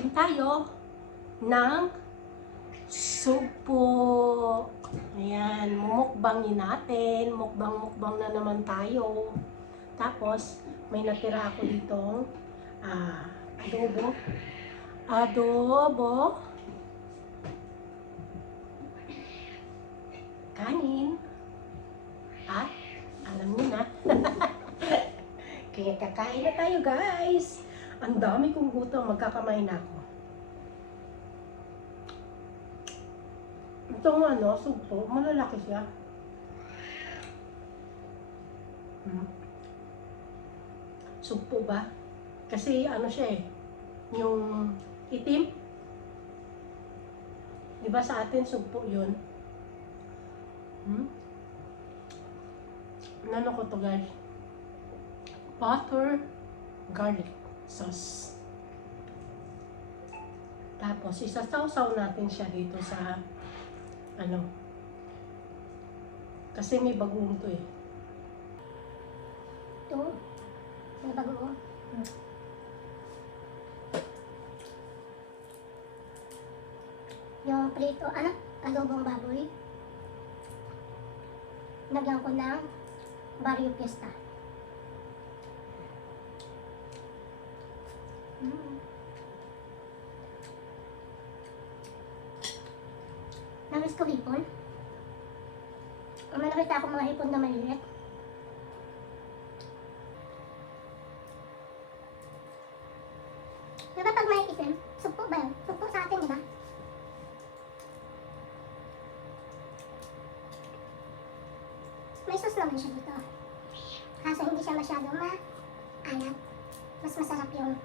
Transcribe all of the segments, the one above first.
Kakain tayo ng sugpo. Ayan, mumukbangin natin. Mukbang na naman tayo. Tapos, may natira ako ditong adobo. Adobo. Kanin. At, alam niyo na. Kaya kakain na tayo, guys. Ang dami kong gutom, magkakamay na ako. Itong sugpo, malalaki siya. Sugpo ba? Kasi siya yung itim. Diba sa atin, sugpo yun? Ano ko to, guys? Butter, garlic sauce. Tapos, isasawsaw natin siya dito sa kasi may bagoong to eh. Ito, may bagoong. Yung prito, adobong baboy. Nagyan ko ng Barrio Fiesta. Namiss ko hipon. May nakita ako mga hipon na maliit. Diba pag may itim, sugpo ba yun? Sugpo sa atin, diba? May sauce naman siya dito. Kaso hindi siya masyadong maalat. Mas masarap yung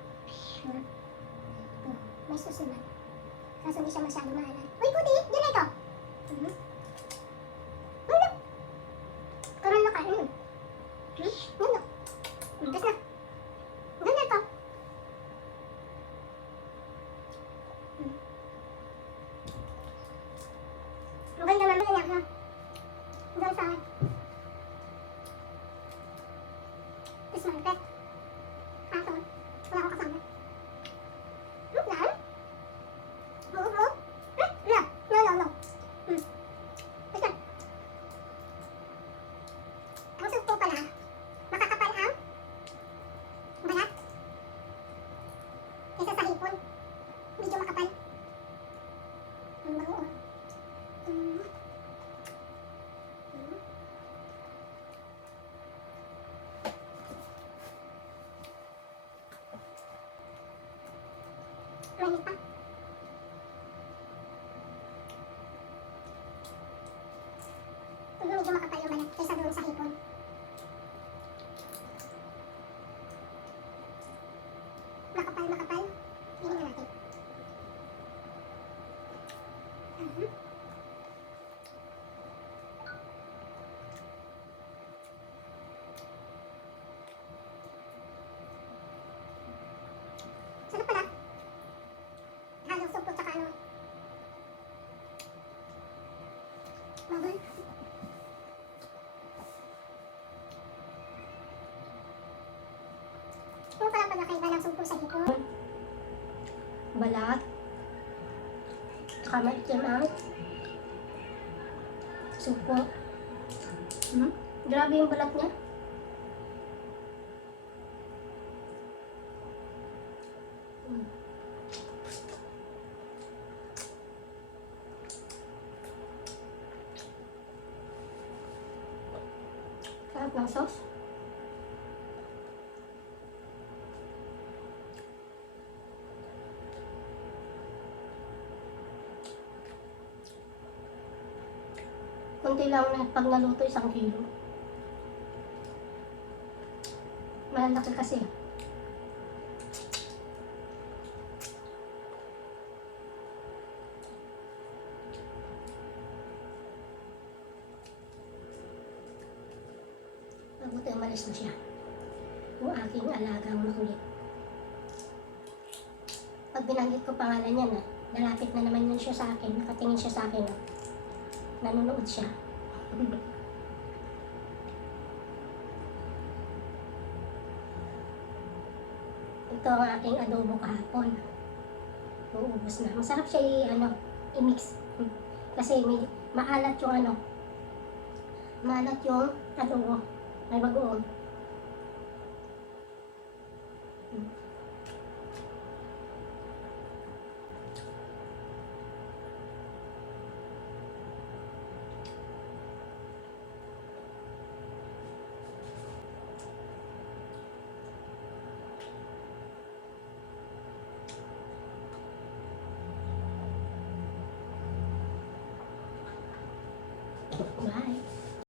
may sauce naman. Kaso hindi siya masyadong maalat. Uy, Kuti! Yun na ito! Karoon na kain. Yun na. Gas na. Ganda ito. Maganda naman niya ha. Doon sa fish market. Kaso, wala akong kasama. Lan? Buo-buo? No. Basta. Ang sugpo pala, makakapal ang balat. Kaysa sa hipon, medyo makapal. Ang bago. Mainit pa. Medyo makapal yung balat kaysa doon sa hipon. Makapal. Tingnan natin. Sarap pala. Halong sugpo tsaka baboy. Yung parang pagkakaiba ng sugpo sa hipon. Balat. Tsaka maitim ang sugpo. Grabe yung balat niya. Sarap ng sauce. Kunti lang na pag naluto 1 kilo. Malalaki kasi. Mabuti umalis na siya. Yung aking alagang makulit. Pag binanggit ko pangalan niya na, nalapit na naman yun siya sa akin. Nakatingin siya sa akin. Nanonood siya. Ito ang aking adobo kahapon. Uubos na. Masarap siya i-mix. Kasi may maalat yung maalat yung adobo. May bagoong. Bye.